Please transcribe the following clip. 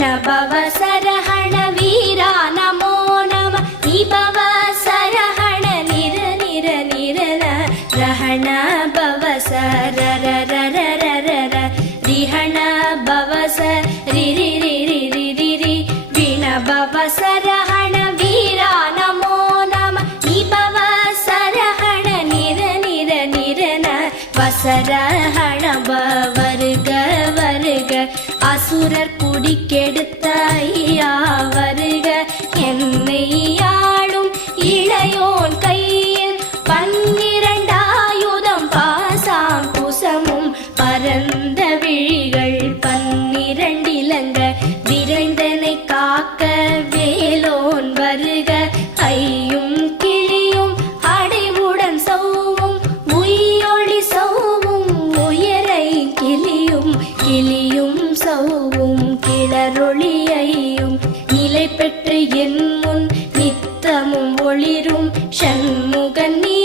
விணபவ சரஹண வீரா நமோ நம நிபவ சரஹண நிர நிர நிரன ரஹண பவ சரரரரரர ரிஹண பவ சரி விணபவ சரஹண வீரா நமோ நம நிபவ சரஹண நிர நிர நிரன வசரஹண வருக வருக அசுரர் குடிக்கெடுத்த ஐயா வருக என்னை ஆளும் இளையோன் கையில் 12 ஆயுதம் பாசாம் குசமும் பரந்த விழிகள் 12 இலங்க விரைந்தனை காக்க வேலோன் வருக ஐயும் கிளியும் அடைவுடன் சௌவும் உயிரொளி சௌவும் உயரை கிளியும் கிளியும் சௌவும் கிளரொளியையும் நிலை பெற்று என் முன் நித்தமும் ஒளிரும் சண்முகன் நீ